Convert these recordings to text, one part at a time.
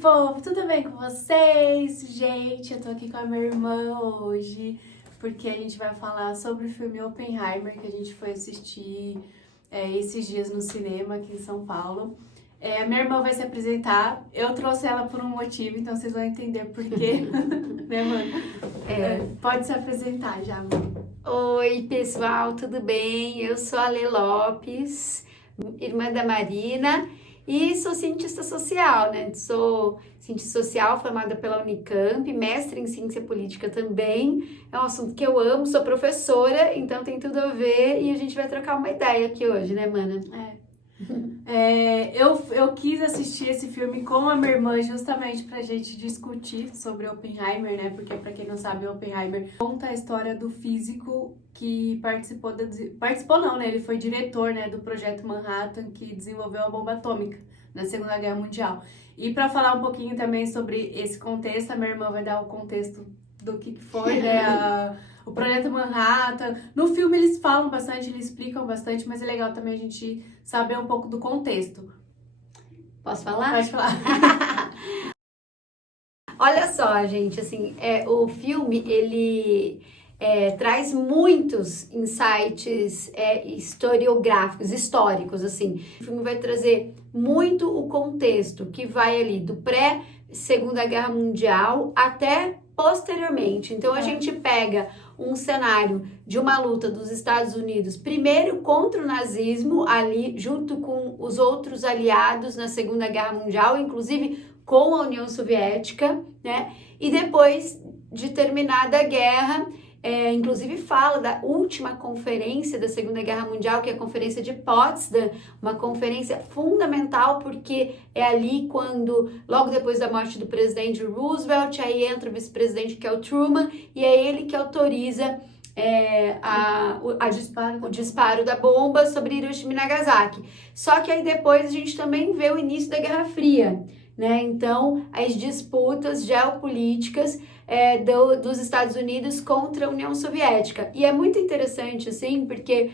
povo, tudo bem com vocês? Gente, eu tô aqui com a minha irmã hoje, porque a gente vai falar sobre o filme Oppenheimer, que a gente foi assistir esses dias no cinema aqui em São Paulo. A minha irmã vai se apresentar, eu trouxe ela por um motivo, então vocês vão entender por quê, né, mano? Pode se apresentar já, mãe. Oi, pessoal, tudo bem? Eu sou a Lê Lopes, irmã da Marina, e sou cientista social, né? Sou cientista social formada pela Unicamp, mestre em ciência política também. É um assunto que eu amo, sou professora, então tem tudo a ver e a gente vai trocar uma ideia aqui hoje, né, mana? Eu quis assistir esse filme com a minha irmã justamente pra gente discutir sobre Oppenheimer, né? Porque, pra quem não sabe, Oppenheimer conta a história do físico que participou não, né? Ele foi diretor, né, do projeto Manhattan, que desenvolveu a bomba atômica na Segunda Guerra Mundial. E pra falar um pouquinho também sobre esse contexto, a minha irmã vai dar o contexto do que foi, né, o Projeto Manhattan. No filme eles falam bastante, eles explicam bastante, mas é legal também a gente saber um pouco do contexto. Posso falar? Pode falar. Olha só, gente, assim, o filme, ele traz muitos insights historiográficos, históricos, assim. O filme vai trazer muito o contexto que vai ali do pré-Segunda Guerra Mundial até posteriormente. Então, a gente pega um cenário de uma luta dos Estados Unidos, primeiro contra o nazismo, ali junto com os outros aliados na Segunda Guerra Mundial, inclusive com a União Soviética, né? E depois de terminada a guerra, inclusive fala da última conferência da Segunda Guerra Mundial, que é a Conferência de Potsdam, uma conferência fundamental, porque é ali quando, logo depois da morte do presidente Roosevelt, aí entra o vice-presidente, que é o Truman, e é ele que autoriza o disparo da bomba sobre Hiroshima e Nagasaki. Só que aí depois a gente também vê o início da Guerra Fria, né? Então, as disputas geopolíticas dos Estados Unidos contra a União Soviética. E é muito interessante, assim, porque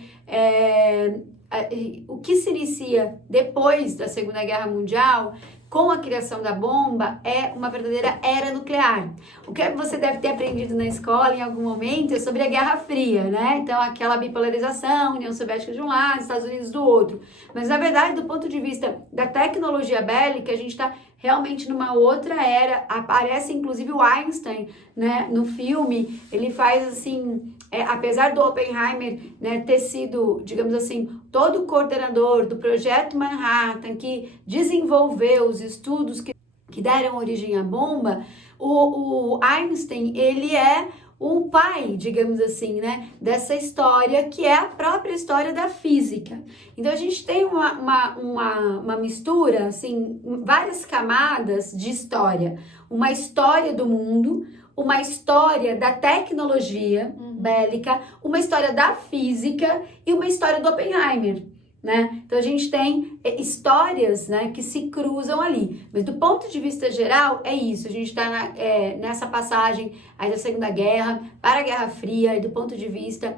o que se inicia depois da Segunda Guerra Mundial, com a criação da bomba, é uma verdadeira era nuclear. O que você deve ter aprendido na escola em algum momento é sobre a Guerra Fria, né? Então, aquela bipolarização, União Soviética de um lado, Estados Unidos do outro. Mas, na verdade, do ponto de vista da tecnologia bélica, a gente está realmente numa outra era. Aparece, inclusive, o Einstein, né? No filme, ele faz, assim, apesar do Oppenheimer, né, ter sido, digamos assim, todo o coordenador do Projeto Manhattan, que desenvolveu os estudos que deram origem à bomba, o Einstein, ele é o pai, digamos assim, né, dessa história que é a própria história da física. Então a gente tem uma mistura, assim, várias camadas de história. Uma história do mundo, uma história da tecnologia bélica, uma história da física e uma história do Oppenheimer, né? Então a gente tem histórias, né, que se cruzam ali, mas do ponto de vista geral é isso. A gente está nessa passagem aí da Segunda Guerra para a Guerra Fria, e do ponto de vista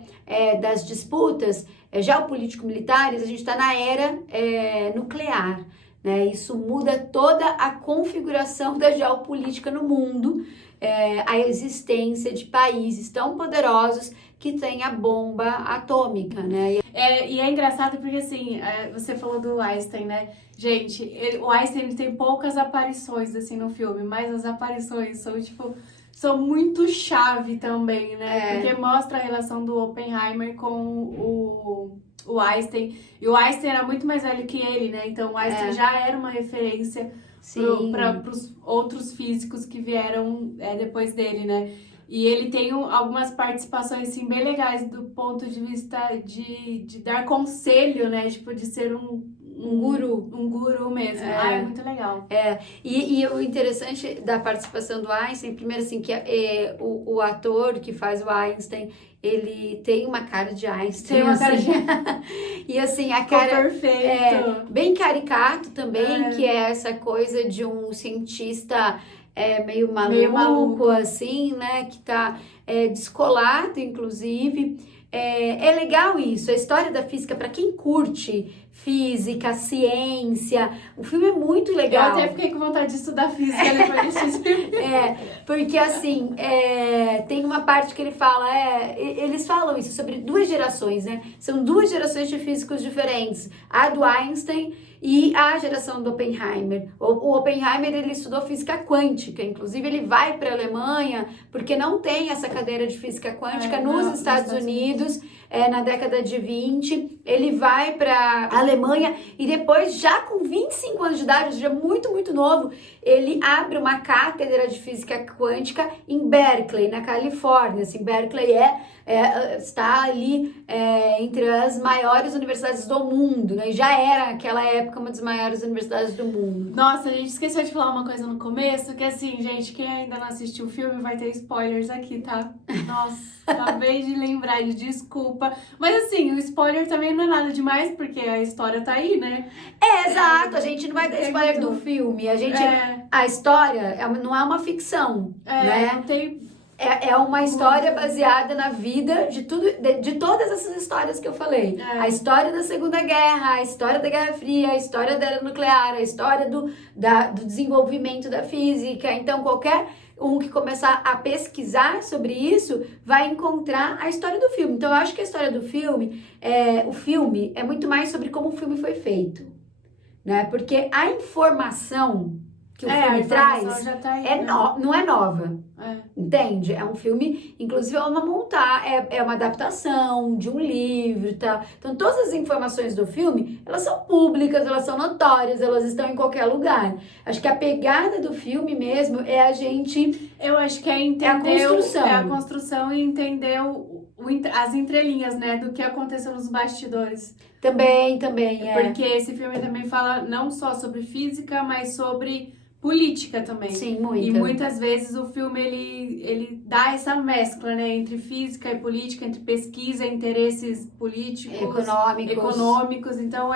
das disputas geopolítico-militares, a gente está na era nuclear, né? Isso muda toda a configuração da geopolítica no mundo, a existência de países tão poderosos que têm a bomba atômica, né? E é engraçado porque, assim, você falou do Einstein, né? Gente, o Einstein ele tem poucas aparições, assim, no filme, mas as aparições são, tipo, são muito chave também, né? Porque mostra a relação do Oppenheimer com o Einstein. E o Einstein era muito mais velho que ele, né? Então, o Einstein já era uma referência para os outros físicos que vieram depois dele, né? E ele tem algumas participações, assim, bem legais do ponto de vista de dar conselho, né? Tipo, de ser um guru mesmo. É muito legal. E o interessante da participação do Einstein, primeiro assim, que o ator que faz o Einstein, ele tem uma cara de Einstein. Tem uma cara de... E assim, a cara... perfeito. Bem caricato também, que é essa coisa de um cientista... meio maluco, assim, né, que tá descolado, inclusive. É legal isso, a história da física, para quem curte física, ciência. O filme é muito legal. Eu até fiquei com vontade de estudar física depois desse filme. Porque assim, tem uma parte que ele fala, eles falam isso sobre 2 gerações, né? São 2 gerações de físicos diferentes. A do Einstein e a geração do Oppenheimer. O Oppenheimer, ele estudou física quântica, inclusive ele vai para a Alemanha porque não tem essa cadeira de física quântica nos Estados Unidos, na década de 20, ele vai para a Alemanha e depois, já com 25 anos de idade, já muito, muito novo, ele abre uma cátedra de física quântica em Berkeley, na Califórnia. Assim, Berkeley está ali entre as maiores universidades do mundo, né? E já era, naquela época, uma das maiores universidades do mundo. Nossa, a gente esqueceu de falar uma coisa no começo, que assim, gente, quem ainda não assistiu o filme vai ter spoilers aqui, tá? Nossa, acabei de lembrar, desculpa. Mas assim, o spoiler também não é nada demais, porque a história tá aí, né? Exato, a gente não vai dar spoiler do filme, a história não é uma ficção, né? Não tem... É uma história baseada na vida de todas essas histórias que eu falei. A história da Segunda Guerra, a história da Guerra Fria, a história da era nuclear, a história do desenvolvimento da física. Então, qualquer um que começar a pesquisar sobre isso vai encontrar a história do filme. Então, eu acho que a história do filme, o filme é muito mais sobre como o filme foi feito, né? Porque a informação que o filme traz já tá aí, não é nova. Entende? É um filme, inclusive é uma adaptação de um livro, tá? Então todas as informações do filme, elas são públicas, elas são notórias, elas estão em qualquer lugar. Acho que a pegada do filme mesmo é a gente... Eu acho que é entender... a construção e entender as entrelinhas, né? Do que aconteceu nos bastidores. Também, Porque esse filme também fala não só sobre física, mas sobre... política também. Sim, muita. E muitas vezes o filme, ele dá essa mescla, né? Entre física e política, entre pesquisa, interesses políticos, econômicos. Então,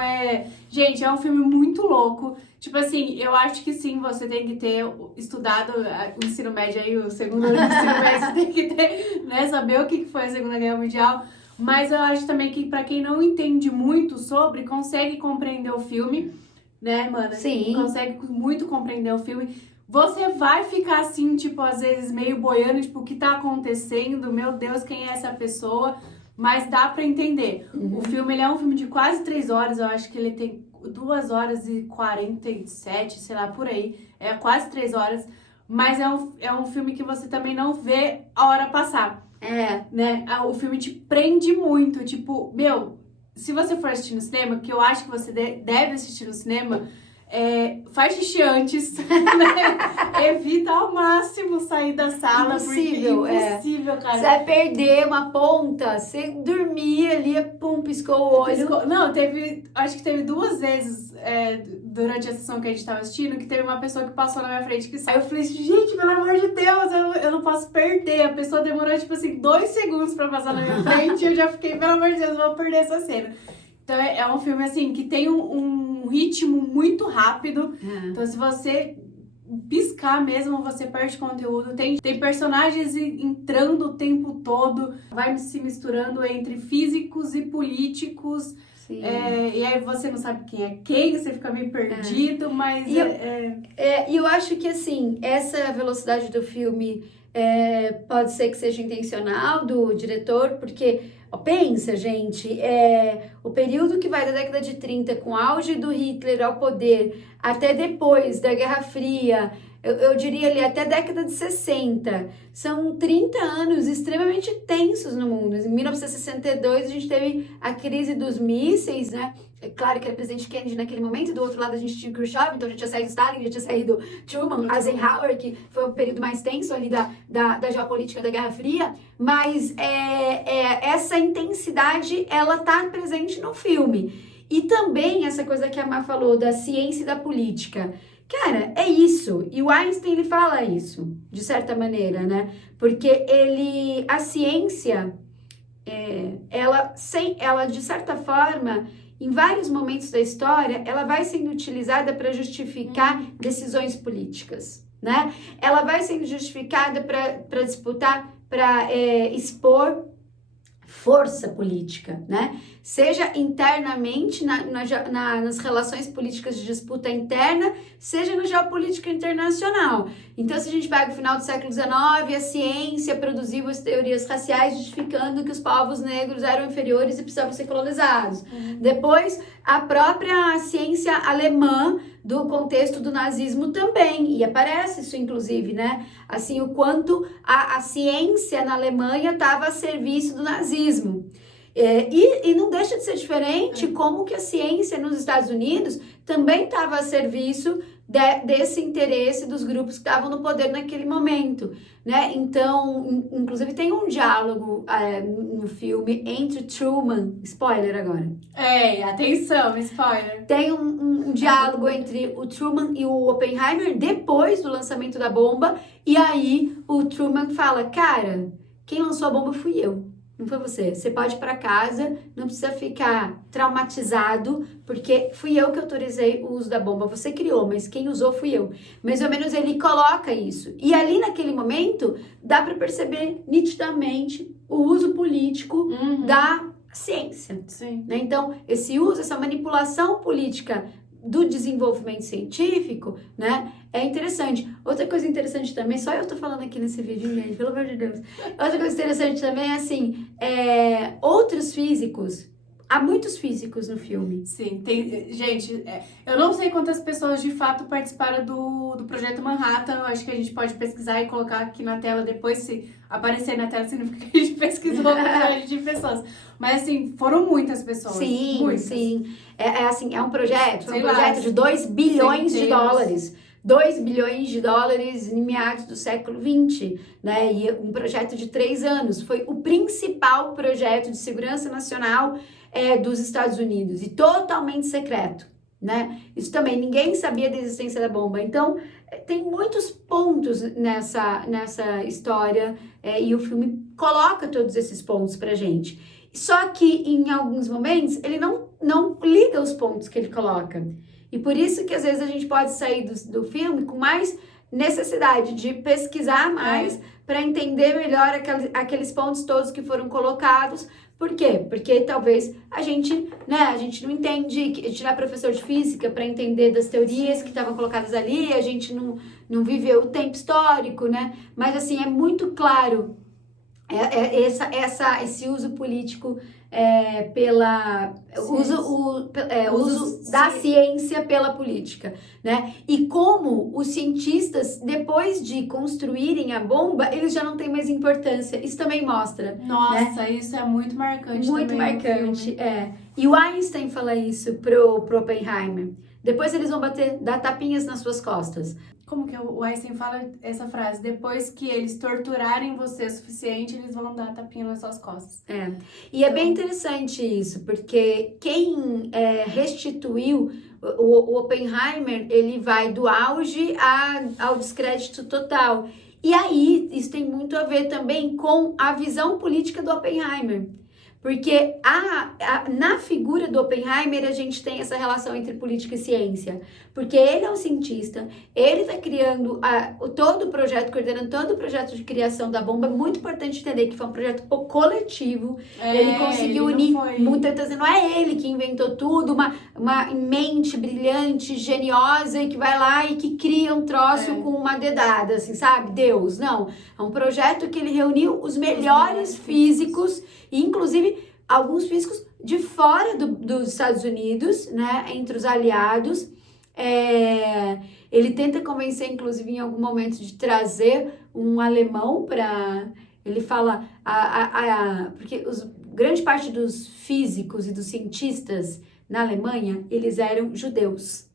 gente, é um filme muito louco. Tipo assim, eu acho que sim, você tem que ter estudado o ensino médio aí, o segundo ano do ensino médio, você tem que ter, né? Saber o que foi a Segunda Guerra Mundial. Mas eu acho também que pra quem não entende muito sobre, consegue compreender o filme, né, mano? Sim. Consegue muito compreender o filme. Você vai ficar assim, tipo, às vezes meio boiando, tipo, o que tá acontecendo? Meu Deus, quem é essa pessoa? Mas dá pra entender. O filme, ele é um filme de quase 3 horas, eu acho que ele tem 2 horas e 47, sei lá, por aí. É quase 3 horas. Mas é um filme que você também não vê a hora passar. Né? O filme te prende muito, tipo, se você for assistir no cinema, que eu acho que você deve assistir no cinema, faz xixi antes, né? Evita ao máximo sair da sala. Impossível, impossível, cara. Você vai perder uma ponta, você dormir ali, piscou o olho. Não, acho que teve 2 vezes durante a sessão que a gente tava assistindo, que teve uma pessoa que passou na minha frente que saiu. Eu falei, gente, pelo amor de Deus, eu não posso perder. A pessoa demorou, tipo assim, 2 segundos pra passar na minha frente e eu já fiquei, pelo amor de Deus, eu vou perder essa cena. Então é um filme, assim, que tem um ritmo muito rápido. Então se você piscar mesmo, você perde conteúdo. Tem personagens entrando o tempo todo, vai se misturando entre físicos e políticos. E aí você não sabe quem é quem, você fica meio perdido, mas... E eu acho que, assim, essa velocidade do filme pode ser que seja intencional do diretor, porque, pensa, gente, o período que vai da década de 30, com o auge do Hitler ao poder, até depois da Guerra Fria, eu diria ali até a década de 60, são 30 anos extremamente tensos no mundo. Em 1962 a gente teve a crise dos mísseis, né? É claro que era presidente Kennedy naquele momento, do outro lado a gente tinha Khrushchev, então já tinha saído Stalin, já tinha saído Truman, Eisenhower, que foi o período mais tenso ali da geopolítica da Guerra Fria, mas essa intensidade, ela tá presente no filme. E também essa coisa que a Má falou, da ciência e da política. Cara, é isso. E o Einstein, ele fala isso, de certa maneira, né? Porque a ciência, ela, de certa forma, em vários momentos da história, ela vai sendo utilizada para justificar decisões políticas, né? Ela vai sendo justificada para disputar, para expor força política, né? Seja internamente nas relações políticas de disputa interna, seja na geopolítica internacional. Então, se a gente pega o final do século XIX, a ciência produziu as teorias raciais justificando que os povos negros eram inferiores e precisavam ser colonizados. Depois, a própria ciência alemã do contexto do nazismo também, e aparece isso inclusive, né? Assim, o quanto a ciência na Alemanha estava a serviço do nazismo. E não deixa de ser diferente como que a ciência nos Estados Unidos também estava a serviço desse interesse dos grupos que estavam no poder naquele momento, né? Então, inclusive tem um diálogo no filme entre Truman, spoiler agora. Atenção, spoiler. Tem um diálogo entre o Truman e o Oppenheimer depois do lançamento da bomba, e aí o Truman fala, cara, quem lançou a bomba fui eu. Não foi você. Você pode ir para casa, não precisa ficar traumatizado, porque fui eu que autorizei o uso da bomba. Você criou, mas quem usou fui eu. Mais ou menos ele coloca isso. E ali naquele momento, dá para perceber nitidamente o uso político da ciência. Sim. Né? Então, esse uso, essa manipulação política do desenvolvimento científico, né, é interessante. Outra coisa interessante também, só eu tô falando aqui nesse vídeo, gente, pelo amor de Deus. Outra coisa interessante também é assim, outros físicos, há muitos físicos no filme. Sim, gente, eu não sei quantas pessoas de fato participaram do Projeto Manhattan, eu acho que a gente pode pesquisar e colocar aqui na tela depois, se aparecer na tela significa que a gente pesquisou a quantidade de pessoas. Mas assim, foram muitas pessoas. Sim, muitas. sim. Assim, é um projeto, Sei lá, de 2 bilhões de centenas. dólares. 2 bilhões de dólares em meados do século XX, né? E um projeto de 3 anos. Foi o principal projeto de segurança nacional dos Estados Unidos e totalmente secreto, né? Isso também, ninguém sabia da existência da bomba. Então, tem muitos pontos nessa história e o filme coloca todos esses pontos pra gente. Só que, em alguns momentos, ele não liga os pontos que ele coloca. E por isso que, às vezes, a gente pode sair do filme com mais necessidade de pesquisar mais para entender melhor aqueles pontos todos que foram colocados. Por quê? Porque talvez a gente não entende, a gente não é professor de física para entender das teorias que estavam colocadas ali, a gente não viveu o tempo histórico, né? Mas, assim, é muito claro esse uso político uso da ciência pela política, né? E como os cientistas, depois de construírem a bomba, eles já não têm mais importância. Isso também mostra. Nossa, né? Isso é muito marcante. Muito também marcante, E o Einstein fala isso pro Oppenheimer. Depois eles vão dar tapinhas nas suas costas. Como que o Einstein fala essa frase? Depois que eles torturarem você o suficiente, eles vão dar tapinha nas suas costas. E é bem interessante isso, porque quem restituiu o Oppenheimer, ele vai do auge ao descrédito total. E aí, isso tem muito a ver também com a visão política do Oppenheimer. Porque na figura do Oppenheimer a gente tem essa relação entre política e ciência. Porque ele é um cientista, ele está criando todo o projeto, coordenando todo o projeto de criação da bomba. É muito importante entender que foi um projeto coletivo. Ele conseguiu unir muitas vezes. Não é ele que inventou tudo, uma mente brilhante, geniosa, e que vai lá e que cria um troço com uma dedada, assim, sabe? Deus, não. É um projeto que ele reuniu os melhores físicos, e inclusive alguns físicos de fora dos Estados Unidos, né, entre os aliados. Ele tenta convencer, inclusive, em algum momento, de trazer um alemão para... Ele fala... porque grande parte dos físicos e dos cientistas na Alemanha, eles eram judeus.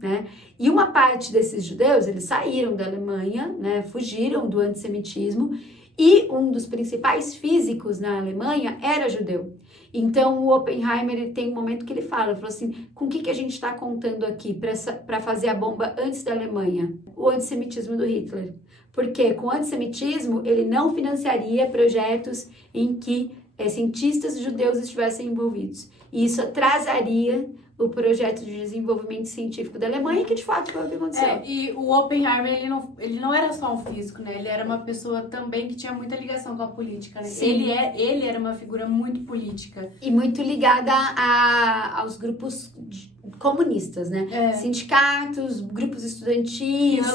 Né? E uma parte desses judeus, eles saíram da Alemanha, né, fugiram do antissemitismo, e um dos principais físicos na Alemanha era judeu. Então, o Oppenheimer, ele tem um momento que ele falou assim, com o que a gente está contando aqui para fazer a bomba antes da Alemanha? O antissemitismo do Hitler. Porque com o antissemitismo, ele não financiaria projetos em que cientistas judeus estivessem envolvidos. E isso atrasaria o projeto de desenvolvimento científico da Alemanha, que de fato foi o que aconteceu. E o Oppenheimer, ele não era só um físico, né? Ele era uma pessoa também que tinha muita ligação com a política, né? Sim. Ele era uma figura muito política. E muito ligada aos grupos comunistas, né? Sindicatos, grupos estudantis.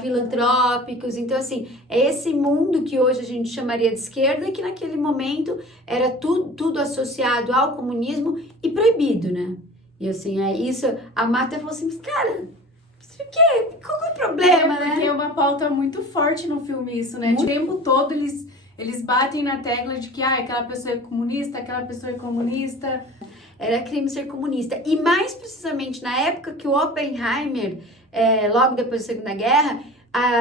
Filantrópicos. Então, assim, é esse mundo que hoje a gente chamaria de esquerda, que naquele momento era tudo associado ao comunismo e proibido, né? E assim, isso, a Marta falou assim, cara, qual é o problema, né? Porque é uma pauta muito forte no filme isso, né? O tempo todo eles batem na tecla de que aquela pessoa é comunista, aquela pessoa é comunista. Era crime ser comunista. E mais precisamente na época que o Oppenheimer, logo depois da Segunda Guerra,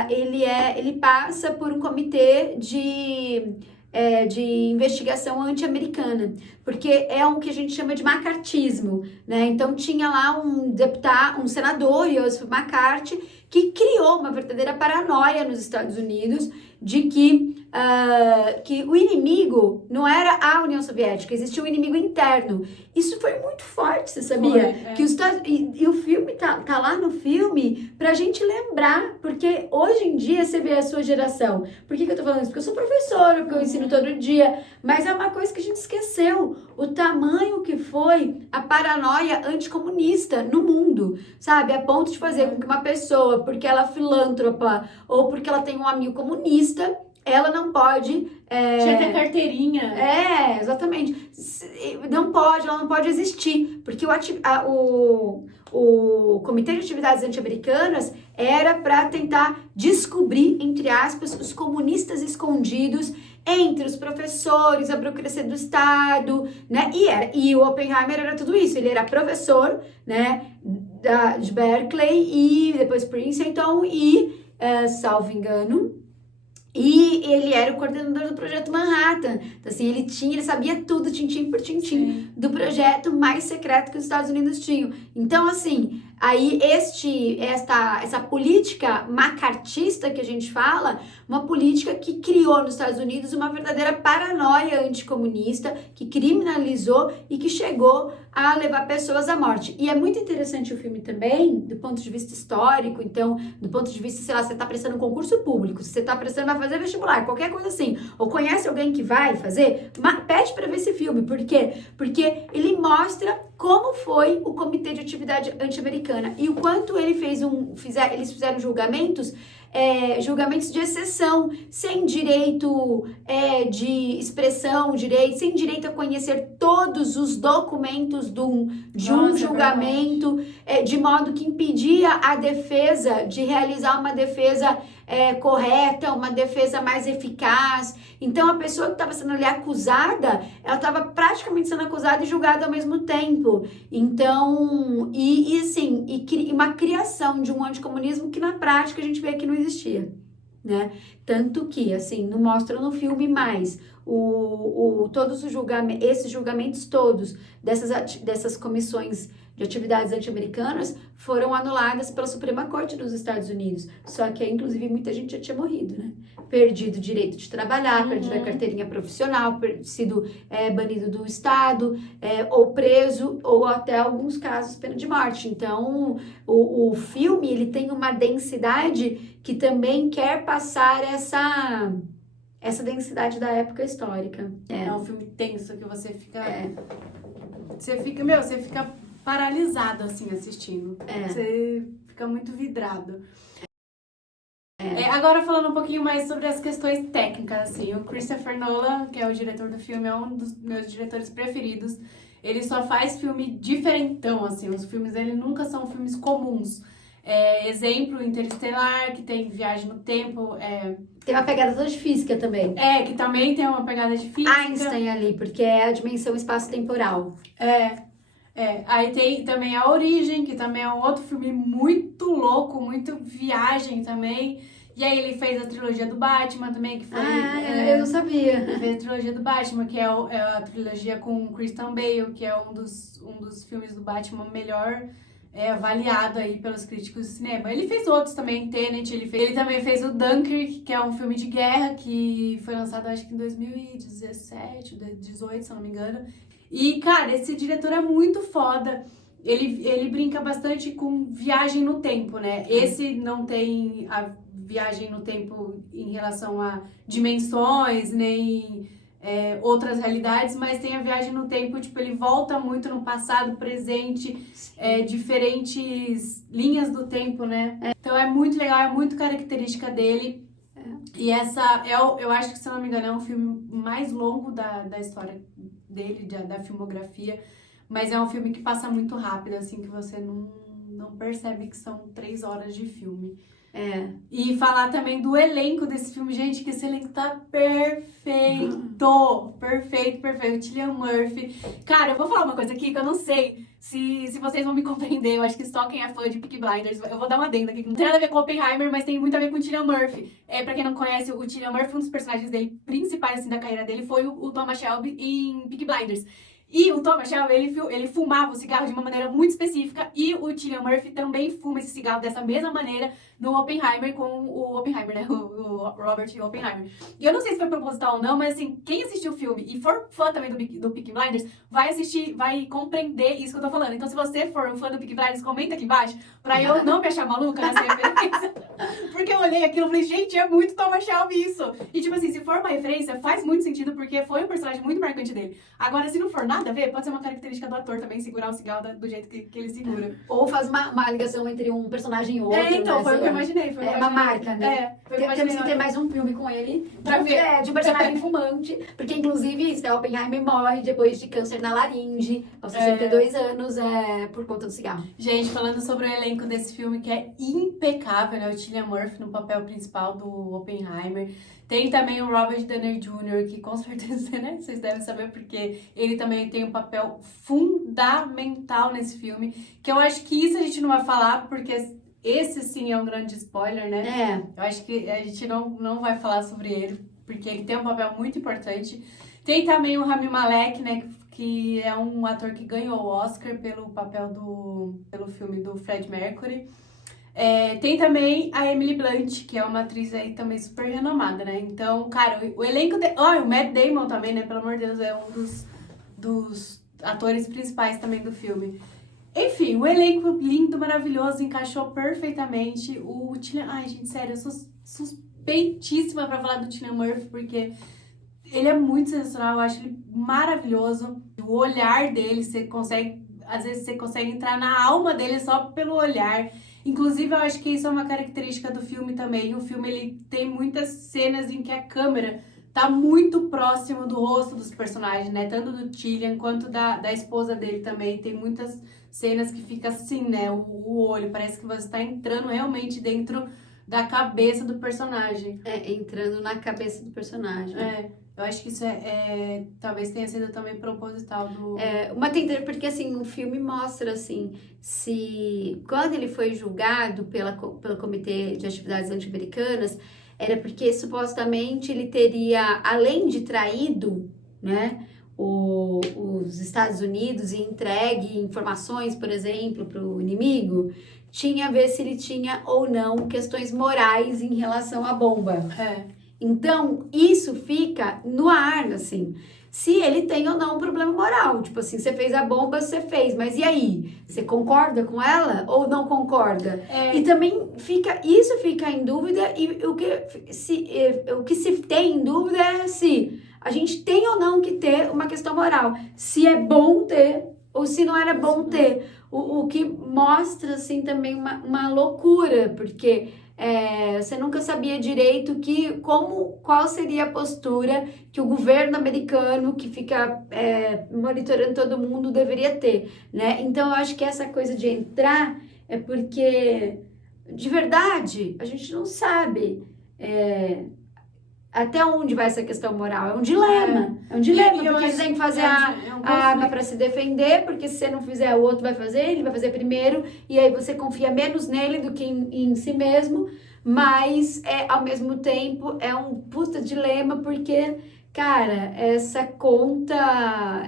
ele passa por um comitê de investigação anti-americana, porque é o que a gente chama de macartismo, né? Então tinha lá um senador, Joseph McCarthy, que criou uma verdadeira paranoia nos Estados Unidos de que o inimigo não era a União Soviética, existia um inimigo interno. Isso foi muito forte, você sabia? Que o filme tá lá no filme pra gente lembrar, porque hoje em dia você vê a sua geração. Por que eu tô falando isso? Porque eu sou professora, porque eu ensino todo dia, mas é uma coisa que a gente esqueceu, o tamanho que foi a paranoia anticomunista no mundo, sabe? A ponto de fazer com que uma pessoa, porque ela é filântropa ou porque ela tem um amigo comunista, ela não pode... Tinha que ter carteirinha. Exatamente. Ela não pode existir, porque o Comitê de Atividades Anti-Americanas era para tentar descobrir, entre aspas, os comunistas escondidos entre os professores, a burocracia do Estado, né? E o Oppenheimer era tudo isso. Ele era professor, né, de Berkeley e depois Princeton e, salvo engano, e ele era o coordenador do projeto Manhattan. Então, assim, ele sabia tudo, tintim por tintim, do projeto mais secreto que os Estados Unidos tinham. Então, assim, aí essa política macartista que a gente fala, uma política que criou nos Estados Unidos uma verdadeira paranoia anticomunista, que criminalizou e que chegou a levar pessoas à morte. E é muito interessante o filme também, do ponto de vista histórico. Então, do ponto de vista, sei lá, você tá prestando um concurso público, se você tá prestando pra fazer vestibular, qualquer coisa assim, ou conhece alguém que vai fazer, pede pra ver esse filme. Por quê? Porque ele mostra como foi o Comitê de Atividade Anti-Americana e o quanto eles fizeram julgamentos de exceção, sem direito de expressão, sem direito a conhecer todos os documentos de um julgamento, de modo que impedia a defesa de realizar uma defesa correta, uma defesa mais eficaz. Então, a pessoa que estava sendo ali acusada, ela estava praticamente sendo acusada e julgada ao mesmo tempo. Então, e uma criação de um anticomunismo que na prática a gente vê que não existia, né? Tanto que, assim, não mostra no filme mais todos esses julgamentos todos dessas comissões de atividades anti-americanas foram anuladas pela Suprema Corte dos Estados Unidos. Só que, inclusive, muita gente já tinha morrido, né? Perdido o direito de trabalhar, perdido a carteirinha profissional, sido banido do Estado, ou preso, ou até alguns casos pena de morte. Então, o filme, ele tem uma densidade que também quer passar essa densidade da época histórica. É um filme tenso que você fica... Você fica paralisado, assim, assistindo. Você fica muito vidrado. Agora, falando um pouquinho mais sobre as questões técnicas, assim, o Christopher Nolan, que é o diretor do filme, é um dos meus diretores preferidos. Ele só faz filme diferentão, assim, os filmes dele nunca são filmes comuns. Exemplo, Interestelar, que tem viagem no tempo. Tem uma pegada toda de física também. Que também tem uma pegada de física. Einstein ali, porque é a dimensão espaço-temporal. Aí tem também A Origem, que também é um outro filme muito louco, muito viagem também. E aí ele fez a trilogia do Batman também, que foi... eu não sabia. Ele fez a trilogia do Batman, que é a trilogia com Christian Bale, que é um dos filmes do Batman melhor avaliado aí pelos críticos de cinema. Ele fez outros também, Tenet, ele também fez o Dunkirk, que é um filme de guerra, que foi lançado acho que em 2017, 2018, se eu não me engano. E, cara, esse diretor é muito foda. Ele brinca bastante com viagem no tempo, né? Esse não tem a viagem no tempo em relação a dimensões, nem outras realidades, mas tem a viagem no tempo, tipo, ele volta muito no passado, presente, diferentes linhas do tempo, né? Então é muito legal, é muito característica dele. E essa, eu acho que, se eu não me engano, é um filme mais longo da história dele, da filmografia. Mas é um filme que passa muito rápido, assim, que você não percebe que são 3 horas de filme. E falar também do elenco desse filme, gente, que esse elenco tá perfeito! Perfeito. Cillian Murphy. Cara, eu vou falar uma coisa aqui que eu não sei se vocês vão me compreender. Eu acho que só quem é fã de Peaky Blinders. Eu vou dar uma adenda aqui. Não tem nada a ver com Oppenheimer, mas tem muito a ver com o Cillian Murphy. Pra quem não conhece, o Cillian Murphy, um dos personagens dele principais, assim, da carreira dele, foi o Thomas Shelby em Peaky Blinders. E o Thomas Shelby, ele fumava o cigarro de uma maneira muito específica, e o Cillian Murphy também fuma esse cigarro dessa mesma maneira no Oppenheimer, com o Oppenheimer, né? O Robert Oppenheimer. E eu não sei se foi proposital ou não, mas assim, quem assistiu o filme e for fã também do Peaky Blinders, vai assistir, vai compreender isso que eu tô falando. Então, se você for um fã do Peaky Blinders, comenta aqui embaixo, pra eu não me achar maluca nessa referência. Porque eu olhei aquilo e falei, gente, é muito Thomas Shelby isso. E tipo assim, se for uma referência, faz muito sentido, porque foi um personagem muito marcante dele. Agora, se não for nada a ver, pode ser uma característica do ator também, segurar o cigarro do jeito que ele segura. Ou faz uma ligação entre um personagem e outro. Então, né? foi o que eu imaginei. Foi uma marca, né? Temos que ter mais um filme com ele. Pra ver. De um personagem fumante. Porque, inclusive, Oppenheimer morre depois de câncer na laringe, aos 62 anos, por conta do cigarro. Gente, falando sobre o elenco desse filme, que é impecável, né? O Cillian Murphy no papel principal do Oppenheimer. Tem também o Robert Downey Jr., que com certeza, né, vocês devem saber, porque ele também tem um papel fundamental nesse filme, que eu acho que isso a gente não vai falar, porque esse sim é um grande spoiler, né? Eu acho que a gente não vai falar sobre ele, porque ele tem um papel muito importante. Tem também o Rami Malek, né, que é um ator que ganhou o Oscar pelo papel pelo filme do Fred Mercury. Tem também a Emily Blunt, que é uma atriz aí também super renomada, né? Então, cara, o elenco... o Matt Damon também, né? Pelo amor de Deus, é um dos atores principais também do filme. Enfim, o elenco lindo, maravilhoso, encaixou perfeitamente. O Cillian... Ai, gente, sério, eu sou suspeitíssima pra falar do Cillian Murphy, porque ele é muito sensacional, eu acho ele maravilhoso. O olhar dele, às vezes você consegue entrar na alma dele só pelo olhar. Inclusive, eu acho que isso é uma característica do filme também. O filme, ele tem muitas cenas em que a câmera tá muito próximo do rosto dos personagens, né? Tanto do Cillian quanto da esposa dele também. Tem muitas cenas que fica assim, né? O olho, parece que você tá entrando realmente dentro da cabeça do personagem. Entrando na cabeça do personagem. Eu acho que isso talvez tenha sido também proposital do... Porque assim, o filme mostra assim, quando ele foi julgado pelo Comitê de Atividades Anti-Americanas, era porque supostamente ele teria, além de traído, né, os Estados Unidos e entregue informações, por exemplo, para o inimigo, tinha a ver se ele tinha ou não questões morais em relação à bomba. Então, isso fica no ar, assim, se ele tem ou não um problema moral. Tipo assim, você fez a bomba, você fez, mas e aí? Você concorda com ela ou não concorda? E também isso fica em dúvida, e o que se tem em dúvida é se a gente tem ou não que ter uma questão moral. Se é bom ter ou se não era bom ter. O que mostra, assim, também uma loucura, porque... você nunca sabia direito qual seria a postura que o governo americano, que fica monitorando todo mundo, deveria ter, né? Então, eu acho que essa coisa de entrar é porque, de verdade, a gente não sabe até onde vai essa questão moral. É um dilema. Porque você tem que fazer a arma para se defender, porque se você não fizer, o outro vai fazer, ele vai fazer primeiro, e aí você confia menos nele do que em si mesmo, mas, ao mesmo tempo, é um puta dilema, porque, cara, essa conta,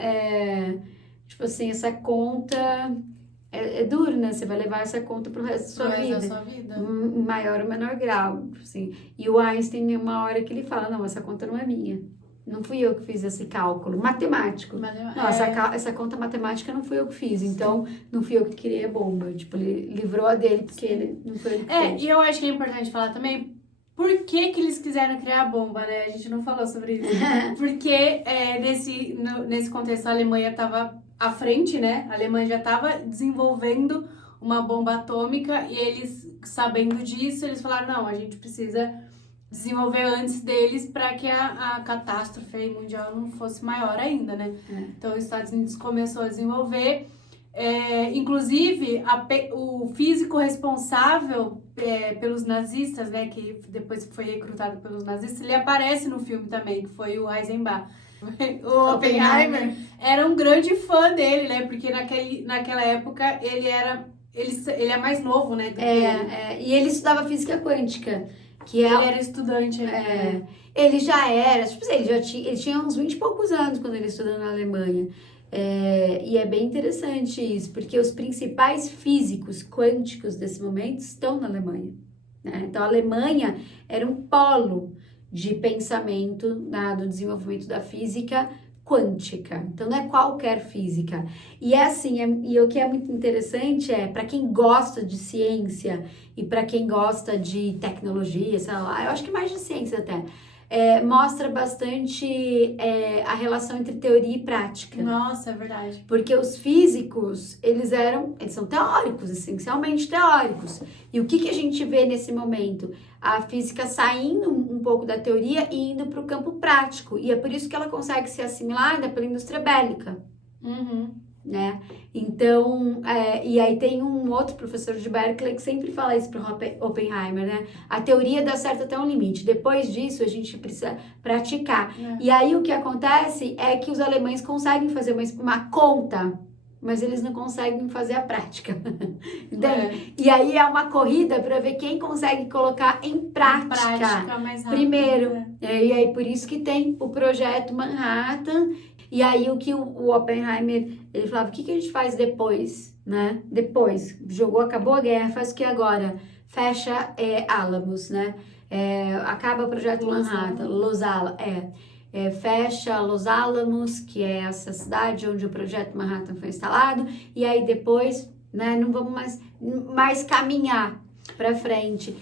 é duro, né? Você vai levar essa conta pro resto da sua vida. Em maior ou menor grau, assim. E o Einstein, uma hora que ele fala, não, essa conta não é minha. Não fui eu que fiz esse cálculo matemático. Não, essa conta matemática não fui eu que fiz. Então, não fui eu que criei a bomba. Tipo, ele livrou a dele, porque ele não foi ele que fez. E eu acho que é importante falar também por que que eles quiseram criar a bomba, né? A gente não falou sobre isso. Porque nesse contexto a Alemanha estava à frente, né? A Alemanha já estava desenvolvendo uma bomba atômica e eles, sabendo disso, eles falaram, não, a gente precisa desenvolver antes deles para que a catástrofe mundial não fosse maior ainda, né? Então, os Estados Unidos começou a desenvolver. Inclusive, o físico responsável pelos nazistas, né, que depois foi recrutado pelos nazistas, ele aparece no filme também, que foi o Heisenberg. O Oppenheimer era um grande fã dele, né, porque naquela época ele é mais novo, né, do que ele. E ele estudava física quântica. Ele era estudante ainda. Ele já era, tipo assim, ele tinha uns 20 e poucos anos quando ele estudou na Alemanha. E é bem interessante isso, porque os principais físicos quânticos desse momento estão na Alemanha, né? Então, a Alemanha era um polo de pensamento do desenvolvimento da física quântica. Então, não é qualquer física. E é assim, e o que é muito interessante para quem gosta de ciência e para quem gosta de tecnologia, sei lá, eu acho que mais de ciência até, mostra bastante a relação entre teoria e prática. Nossa, é verdade. Porque os físicos, eles são teóricos, essencialmente teóricos. E o que a gente vê nesse momento? A física saindo um pouco da teoria e indo para o campo prático. E é por isso que ela consegue ser assimilada pela indústria bélica. Né? Então, e aí tem um outro professor de Berkeley que sempre fala isso para o Oppenheimer, né? A teoria dá certo até um limite. Depois disso, a gente precisa praticar. E aí, o que acontece é que os alemães conseguem fazer uma conta, mas eles não conseguem fazer a prática. E aí, é uma corrida para ver quem consegue colocar em prática mais rápido, primeiro. E aí, por isso que tem o projeto Manhattan. E aí, o que o Oppenheimer, ele falava, o que a gente faz depois, né? Depois, acabou a guerra, faz o que agora? Fecha Alamos, né? Acaba o projeto Manhattan, fecha Los Alamos, que é essa cidade onde o projeto Manhattan foi instalado, e aí depois, né, não vamos mais caminhar para frente.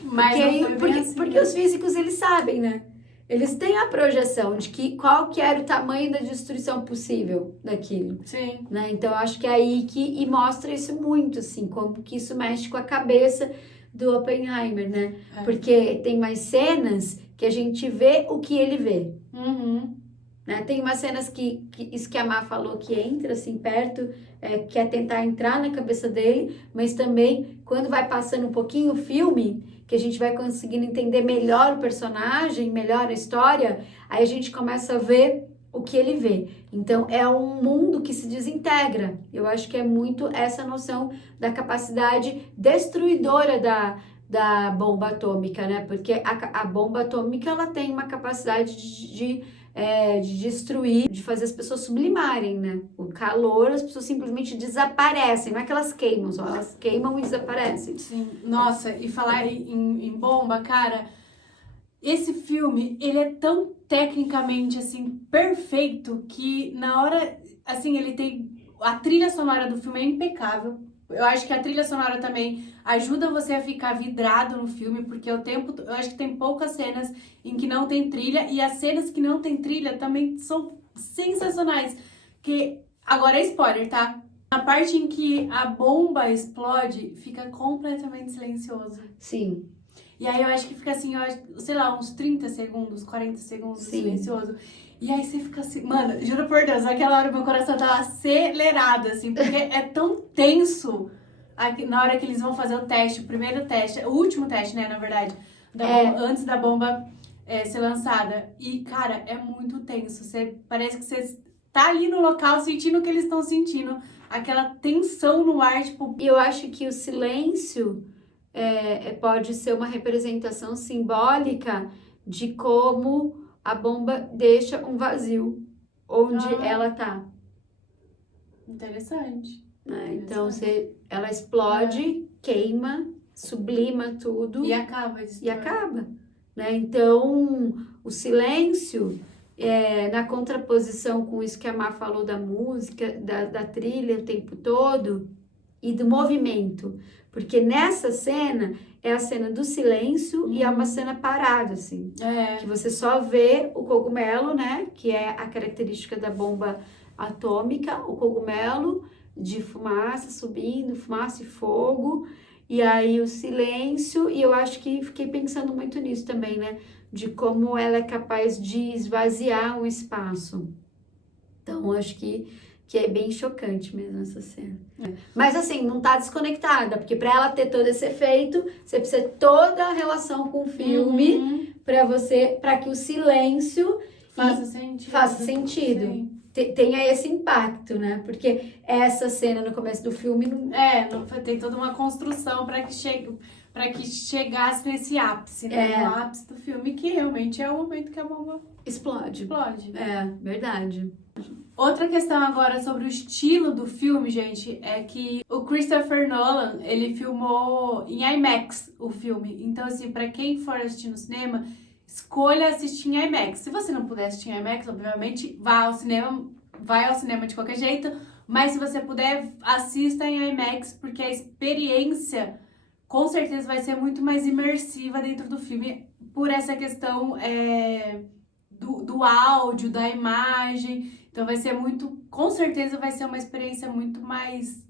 Porque os físicos, eles sabem, né? Eles têm a projeção de qual que era o tamanho da destruição possível daquilo. Sim. Né? Então, eu acho que é aí e mostra isso muito, assim, como que isso mexe com a cabeça do Oppenheimer, né? Porque tem mais cenas que a gente vê o que ele vê. Né? Tem umas cenas que isso que a Má falou, que entra, assim, perto, quer tentar entrar na cabeça dele, mas também, quando vai passando um pouquinho o filme, que a gente vai conseguindo entender melhor o personagem, melhor a história, aí a gente começa a ver o que ele vê. Então, é um mundo que se desintegra. Eu acho que é muito essa noção da capacidade destruidora da bomba atômica, né? Porque a bomba atômica, ela tem uma capacidade de destruir, de fazer as pessoas sublimarem, né? O calor, as pessoas simplesmente desaparecem. Não é que elas queimam, só elas queimam e desaparecem. Sim, nossa, e falar em bomba, cara, esse filme, ele é tão tecnicamente, assim, perfeito que na hora, assim, ele tem... A trilha sonora do filme é impecável. Eu acho que a trilha sonora também ajuda você a ficar vidrado no filme, porque eu acho que tem poucas cenas em que não tem trilha, e as cenas que não tem trilha também são sensacionais. Agora é spoiler, tá? A parte em que a bomba explode, fica completamente silencioso. Sim. E aí eu acho que fica assim, sei lá, uns 30 segundos, 40 segundos silencioso. E aí você fica assim, mano, juro por Deus, naquela hora meu coração tava acelerado, assim, porque é tão tenso na hora que eles vão fazer o teste, o primeiro teste, o último teste, né, na verdade, antes da bomba ser lançada. E, cara, é muito tenso. Parece que você tá ali no local sentindo o que eles estão sentindo, aquela tensão no ar, tipo... E eu acho que o silêncio pode ser uma representação simbólica de como a bomba deixa um vazio onde ela tá. Interessante. Então, ela explode, queima, sublima tudo. E acaba. Né? Então, o silêncio, na contraposição com isso que a Má falou da música, da trilha o tempo todo e do movimento. Porque nessa cena é a cena do silêncio e é uma cena parada, assim. Que você só vê o cogumelo, né? Que é a característica da bomba atômica, o cogumelo de fumaça subindo, fumaça e fogo, e aí o silêncio, e eu acho que fiquei pensando muito nisso também, né? De como ela é capaz de esvaziar um espaço. Então, acho que é bem chocante mesmo essa cena. Mas assim, não tá desconectada, porque para ela ter todo esse efeito, você precisa ter toda a relação com o filme para que o silêncio faça sentido. Tenha esse impacto, né? Porque essa cena no começo do filme tem toda uma construção para que chegasse nesse ápice, né? No ápice do filme, que realmente é o momento que a bomba explode. É, verdade. Outra questão agora sobre o estilo do filme, gente, é que o Christopher Nolan, ele filmou em IMAX o filme. Então, assim, pra quem for assistir no cinema, escolha assistir em IMAX. Se você não puder assistir em IMAX, obviamente, vai ao cinema de qualquer jeito. Mas se você puder, assista em IMAX, porque a experiência, com certeza, vai ser muito mais imersiva dentro do filme, por essa questão do áudio, da imagem. Então vai ser com certeza vai ser uma experiência muito mais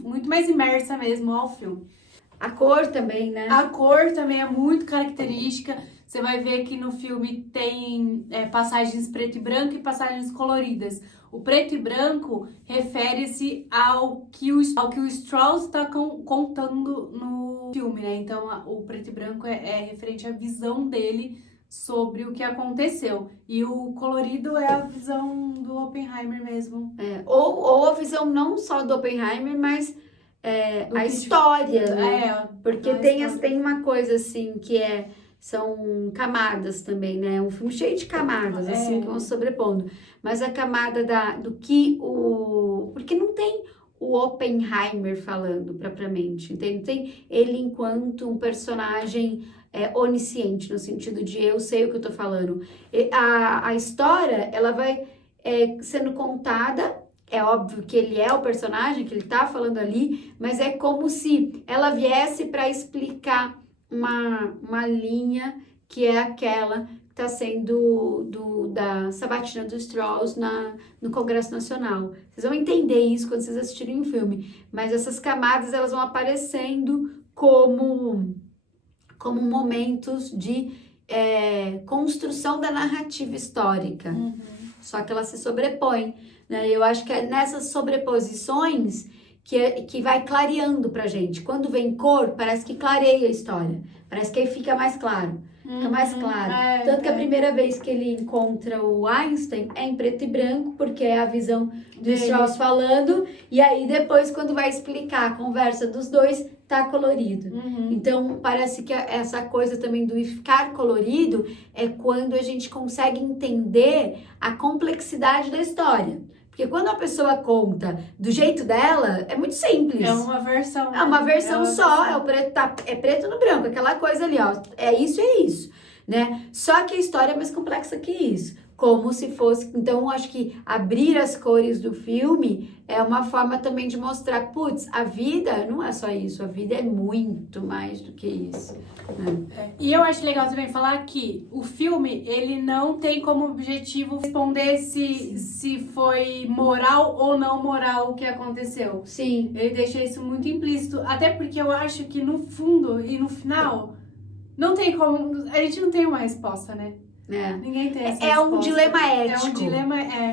muito mais imersa mesmo ao filme. A cor também, né? A cor também é muito característica. Você vai ver que no filme tem passagens preto e branco e passagens coloridas. O preto e branco refere-se ao que o Strauss está contando no filme, né? Então o preto e branco é referente à visão dele sobre o que aconteceu. E o colorido é a visão do Oppenheimer mesmo. Ou a visão não só do Oppenheimer, mas a história, né? Porque tem uma coisa assim que são camadas também, né? Um filme cheio de camadas, assim, que vão sobrepondo. Mas a camada porque não tem o Oppenheimer falando propriamente, entende? Tem ele enquanto um personagem onisciente, no sentido de eu sei o que eu tô falando. A história, ela vai sendo contada, é óbvio que ele é o personagem, que ele tá falando ali, mas é como se ela viesse para explicar uma linha que é aquela que está sendo da sabatina do Strauss no Congresso Nacional. Vocês vão entender isso quando vocês assistirem o filme, mas essas camadas elas vão aparecendo como momentos de construção da narrativa histórica, só que ela se sobrepõe, né? Eu acho que é nessas sobreposições que vai clareando pra gente. Quando vem cor, parece que clareia a história. Parece que aí fica mais claro. Fica mais claro. Tanto que a primeira vez que ele encontra o Einstein é em preto e branco, porque é a visão do Strauss falando. E aí depois, quando vai explicar a conversa dos dois, tá colorido. Então, parece que essa coisa também do ficar colorido é quando a gente consegue entender a complexidade da história. Porque quando a pessoa conta do jeito dela, é muito simples. É uma versão. É uma versão só, é preto no branco, aquela coisa ali, ó. É isso, né? Só que a história é mais complexa que isso. Como se fosse... Então, acho que abrir as cores do filme é uma forma também de mostrar, putz, a vida não é só isso, a vida é muito mais do que isso. Né? E eu acho legal também falar que o filme, ele não tem como objetivo responder se foi moral ou não moral o que aconteceu. Sim. Ele deixa isso muito implícito, até porque eu acho que no fundo e no final, não tem como... A gente não tem uma resposta, né? Ninguém tem essa resposta. Um dilema ético.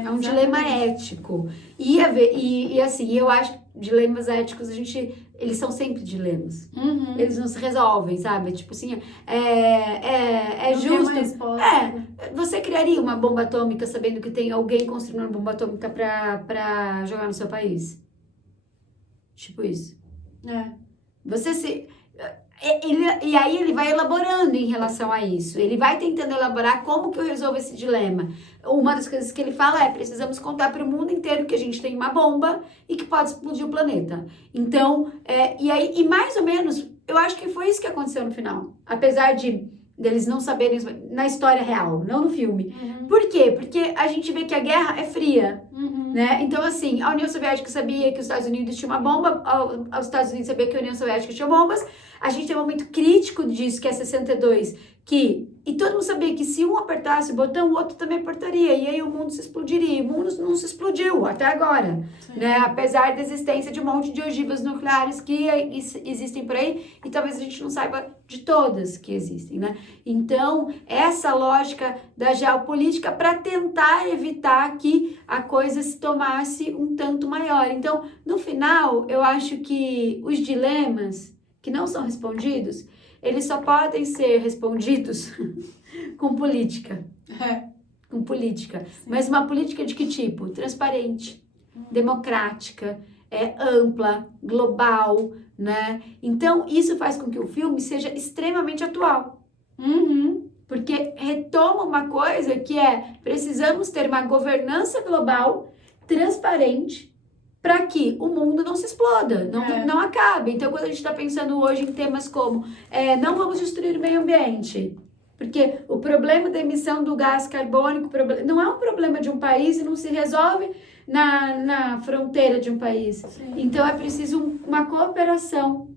É um dilema ético. E assim, eu acho que dilemas éticos, eles são sempre dilemas. Eles não se resolvem, sabe? Tipo assim, não justo. Tem uma resposta. Você criaria uma bomba atômica sabendo que tem alguém construindo uma bomba atômica pra jogar no seu país? Tipo isso. Você se... E aí ele vai elaborando em relação a isso. Ele vai tentando elaborar como que eu resolvo esse dilema. Uma das coisas que ele fala precisamos contar para o mundo inteiro que a gente tem uma bomba e que pode explodir o planeta. Então, e mais ou menos, eu acho que foi isso que aconteceu no final. Apesar de deles não saberem na história real, não no filme. Uhum. Por quê? Porque a gente vê que a guerra é fria, Uhum. né? Então, assim, a União Soviética sabia que os Estados Unidos tinham uma bomba, os Estados Unidos sabia que a União Soviética tinha bombas. A gente tem um momento crítico disso, que é 62, e todo mundo sabia que se um apertasse o botão, o outro também apertaria, e aí o mundo se explodiria. E o mundo não se explodiu até agora, né? Apesar da existência de um monte de ogivas nucleares que existem por aí, e talvez a gente não saiba de todas que existem, né? Então, essa lógica da geopolítica para tentar evitar que a coisa se tomasse um tanto maior. Então, no final, eu acho que os dilemas que não são respondidos, eles só podem ser respondidos com política. Com política. Sim. Mas uma política de que tipo? Transparente, democrática, ampla, global, né? Então, isso faz com que o filme seja extremamente atual. Uhum. Porque retoma uma coisa que precisamos ter uma governança global transparente para que o mundo não se exploda, não acabe. Então, quando a gente está pensando hoje em temas como não vamos destruir o meio ambiente, porque o problema da emissão do gás carbônico não é um problema de um país e não se resolve na fronteira de um país. Sim. Então, é preciso uma cooperação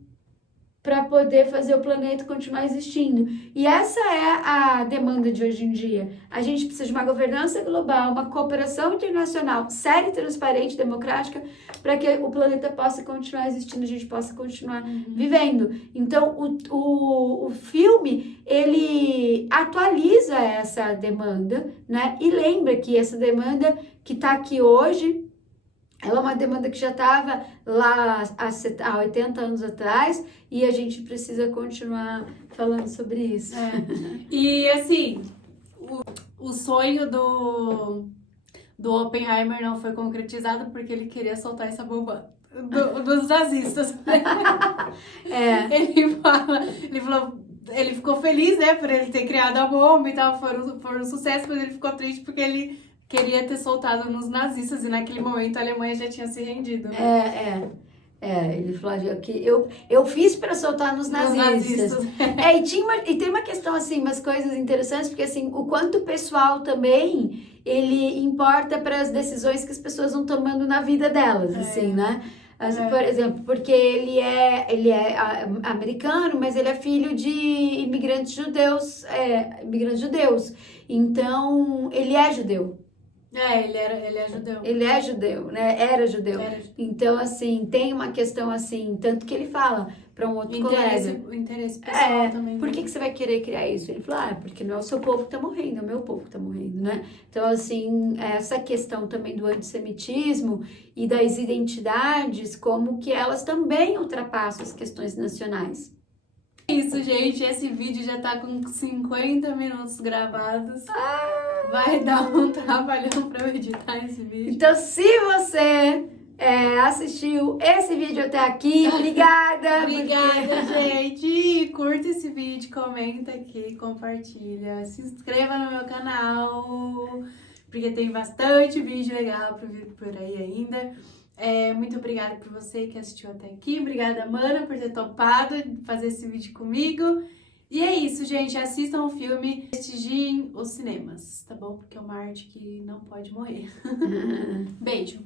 para poder fazer o planeta continuar existindo. E essa é a demanda de hoje em dia. A gente precisa de uma governança global, uma cooperação internacional séria, transparente, democrática, para que o planeta possa continuar existindo, a gente possa continuar vivendo. Então, o filme, ele atualiza essa demanda, né? E lembra que essa demanda que está aqui hoje, ela é uma demanda que já estava lá há 80 anos atrás e a gente precisa continuar falando sobre isso. E assim, o sonho do Oppenheimer não foi concretizado porque ele queria soltar essa bomba dos nazistas. Ele ficou feliz, né, por ele ter criado a bomba e tal, foi um sucesso, mas ele ficou triste porque ele queria ter soltado nos nazistas e naquele momento a Alemanha já tinha se rendido. Né? Ele falou que eu fiz para soltar nos nazistas. E tem uma questão assim, umas coisas interessantes, porque assim, o quanto o pessoal também, ele importa para as decisões que as pessoas vão tomando na vida delas, assim, né? Por exemplo, porque ele é americano, mas ele é filho de imigrantes judeus, então ele é judeu. Ele é judeu. Ele é judeu, né? Era judeu. Então, assim, tem uma questão assim, tanto que ele fala para um outro colega. O interesse pessoal também. Por que você vai querer criar isso? Ele falou, porque não é o seu povo que tá morrendo, é o meu povo que tá morrendo, né? Então, assim, essa questão também do antissemitismo e das identidades, como que elas também ultrapassam as questões nacionais. Isso, gente, esse vídeo já tá com 50 minutos gravados. Vai dar um trabalhão pra eu editar esse vídeo. Então, se você assistiu esse vídeo até aqui, obrigada! Obrigada, gente! Curta esse vídeo, comenta aqui, compartilha. Se inscreva no meu canal, porque tem bastante vídeo legal pra vir por aí ainda. Muito obrigada por você que assistiu até aqui. Obrigada, Mana, por ter topado fazer esse vídeo comigo. E é isso, gente. Assistam o filme, prestigiem os cinemas, tá bom? Porque é uma arte que não pode morrer. Beijo!